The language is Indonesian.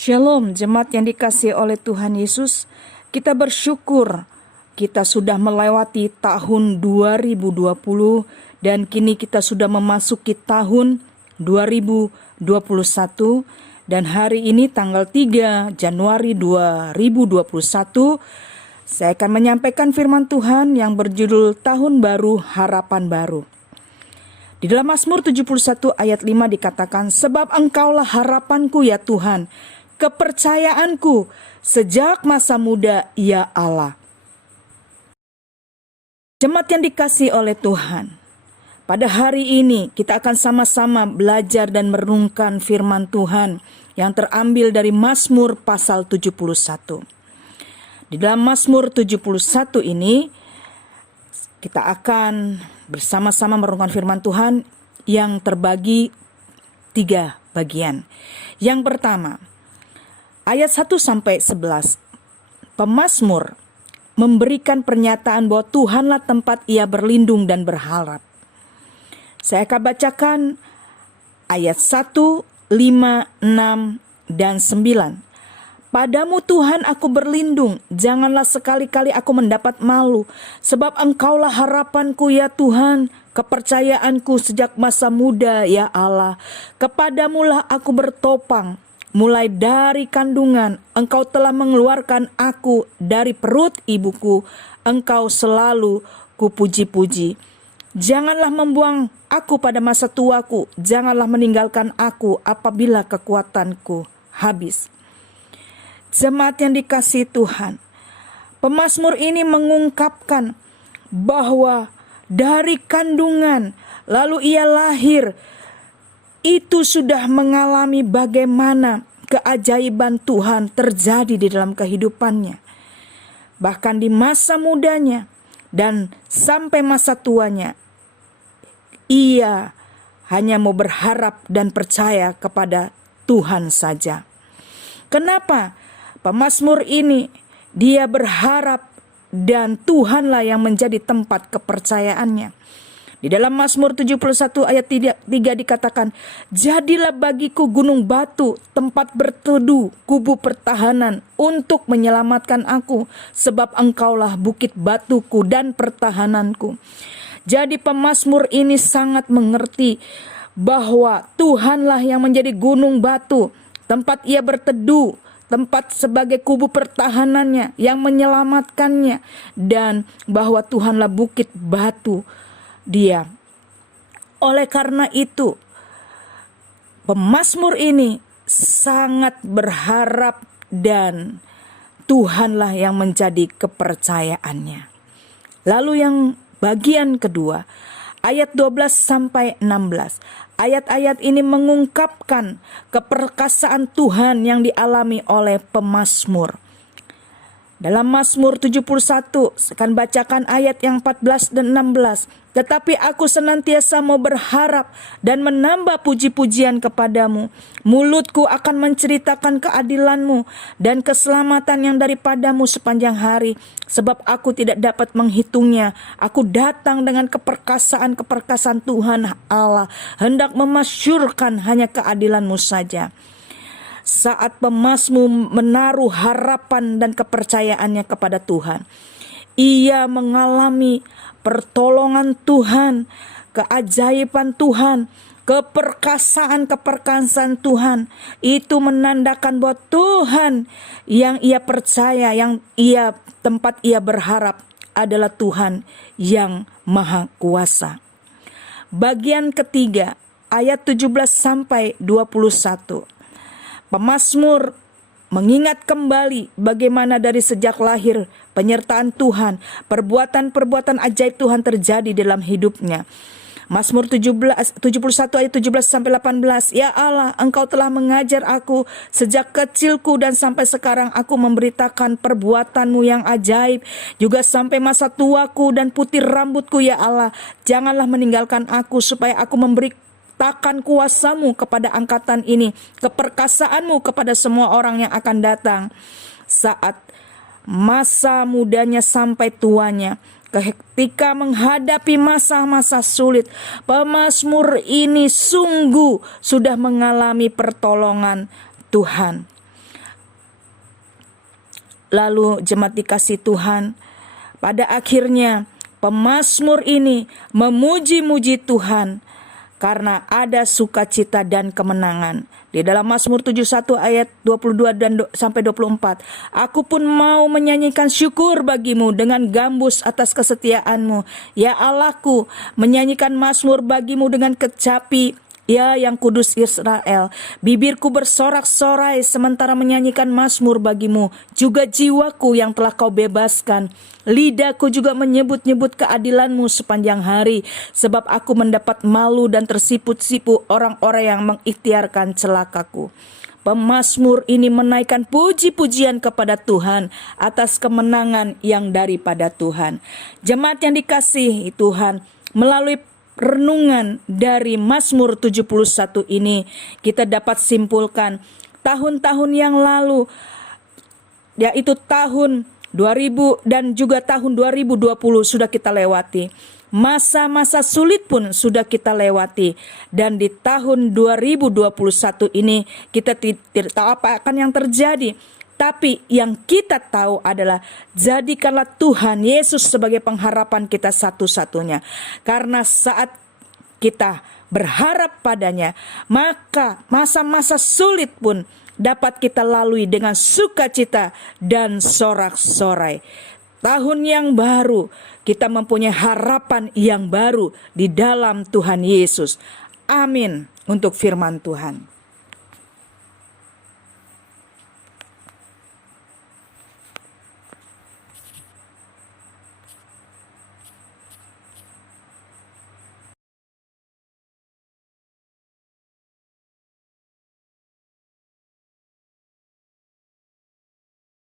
Shalom, jemaat yang dikasihi oleh Tuhan Yesus. Kita bersyukur kita sudah melewati tahun 2020 dan kini kita sudah memasuki tahun 2021 dan hari ini tanggal 3 Januari 2021 saya akan menyampaikan firman Tuhan yang berjudul Tahun Baru Harapan Baru. Di dalam Mazmur 71 ayat 5 dikatakan, "Sebab Engkaulah harapanku ya Tuhan, kepercayaanku sejak masa muda ya Allah." Jemaat yang dikasihi oleh Tuhan, pada hari ini kita akan sama-sama belajar dan merenungkan firman Tuhan yang terambil dari Mazmur pasal 71. Di dalam Mazmur 71 ini kita akan bersama-sama merenungkan firman Tuhan yang terbagi 3 bagian. Yang pertama, ayat 1 sampai 11. Pemazmur memberikan pernyataan bahwa Tuhanlah tempat ia berlindung dan berharap. Saya akan bacakan ayat 1, 5, 6, dan 9. "Padamu Tuhan aku berlindung, janganlah sekali-kali aku mendapat malu. Sebab Engkaulah harapanku ya Tuhan, kepercayaanku sejak masa muda ya Allah. Kepadamulah aku bertopang, mulai dari kandungan. Engkau telah mengeluarkan aku dari perut ibuku. Engkau selalu kupuji-puji. Janganlah membuang aku pada masa tuaku, janganlah meninggalkan aku apabila kekuatanku habis." Jemaat yang dikasihi Tuhan, pemazmur ini mengungkapkan bahwa dari kandungan lalu ia lahir, itu sudah mengalami bagaimana keajaiban Tuhan terjadi di dalam kehidupannya. Bahkan di masa mudanya dan sampai masa tuanya, ia hanya mau berharap dan percaya kepada Tuhan saja. Kenapa? Pemazmur ini dia berharap dan Tuhanlah yang menjadi tempat kepercayaannya. Di dalam Mazmur 71 ayat 3 dikatakan, "Jadilah bagiku gunung batu, tempat berteduh, kubu pertahanan untuk menyelamatkan aku, sebab Engkaulah bukit batuku dan pertahananku." Jadi pemazmur ini sangat mengerti bahwa Tuhanlah yang menjadi gunung batu, tempat ia berteduh, tempat sebagai kubu pertahanannya yang menyelamatkannya, dan bahwa Tuhanlah bukit batu dia. Oleh karena itu, pemazmur ini sangat berharap dan Tuhanlah yang menjadi kepercayaannya. Lalu yang bagian kedua, ayat 12 sampai 16. Ayat-ayat ini mengungkapkan keperkasaan Tuhan yang dialami oleh pemazmur. Dalam Mazmur 71, saya akan bacakan ayat yang 14 dan 16. "Tetapi aku senantiasa mau berharap dan menambah puji-pujian kepadamu. Mulutku akan menceritakan keadilanmu dan keselamatan yang daripadamu sepanjang hari. Sebab aku tidak dapat menghitungnya. Aku datang dengan keperkasaan-keperkasaan Tuhan Allah, hendak memasyurkan hanya keadilanmu saja." Saat pemazmur menaruh harapan dan kepercayaannya kepada Tuhan, ia mengalami pertolongan Tuhan, keajaiban Tuhan, keperkasaan Tuhan. Itu menandakan bahwa Tuhan yang ia percaya, yang tempat ia berharap adalah Tuhan yang Maha Kuasa. Bagian ketiga, ayat 17 sampai 21. Pemazmur mengingat kembali bagaimana dari sejak lahir penyertaan Tuhan, perbuatan-perbuatan ajaib Tuhan terjadi dalam hidupnya. Mazmur 71 ayat 17 sampai 18. "Ya Allah, Engkau telah mengajar aku sejak kecilku dan sampai sekarang aku memberitakan perbuatan-Mu yang ajaib, juga sampai masa tuaku dan putih rambutku ya Allah. Janganlah meninggalkan aku supaya aku memberitakan kuasa-Mu kepada angkatan ini, keperkasaan-Mu kepada semua orang yang akan datang." Saat masa mudanya sampai tuanya, ketika menghadapi masa-masa sulit, pemazmur ini sungguh sudah mengalami pertolongan Tuhan. Lalu jemaat dikasih Tuhan, pada akhirnya pemazmur ini memuji-muji Tuhan karena ada sukacita dan kemenangan. Di dalam Mazmur 71 ayat 22 dan sampai 24, aku pun mau menyanyikan syukur bagimu dengan gambus atas kesetiaanmu. Ya Allahku, menyanyikan mazmur bagimu dengan kecapi, ya yang kudus Israel. Bibirku bersorak-sorai sementara menyanyikan mazmur bagimu, juga jiwaku yang telah kau bebaskan. Lidahku juga menyebut-nyebut keadilanmu sepanjang hari, sebab aku mendapat malu dan tersipu-sipu orang-orang yang mengikhtiarkan celakaku. Pemazmur ini menaikkan puji-pujian kepada Tuhan atas kemenangan yang daripada Tuhan. Jemaat yang dikasihi Tuhan, melalui renungan dari Mazmur 71 ini kita dapat simpulkan tahun-tahun yang lalu, yaitu tahun 2000 dan juga tahun 2020 sudah kita lewati. Masa-masa sulit pun sudah kita lewati, dan di tahun 2021 ini kita tidak tahu apa akan yang terjadi. Tapi yang kita tahu adalah jadikanlah Tuhan Yesus sebagai pengharapan kita satu-satunya. Karena saat kita berharap padanya, maka masa-masa sulit pun dapat kita lalui dengan sukacita dan sorak-sorai. Tahun yang baru, kita mempunyai harapan yang baru di dalam Tuhan Yesus. Amin untuk firman Tuhan.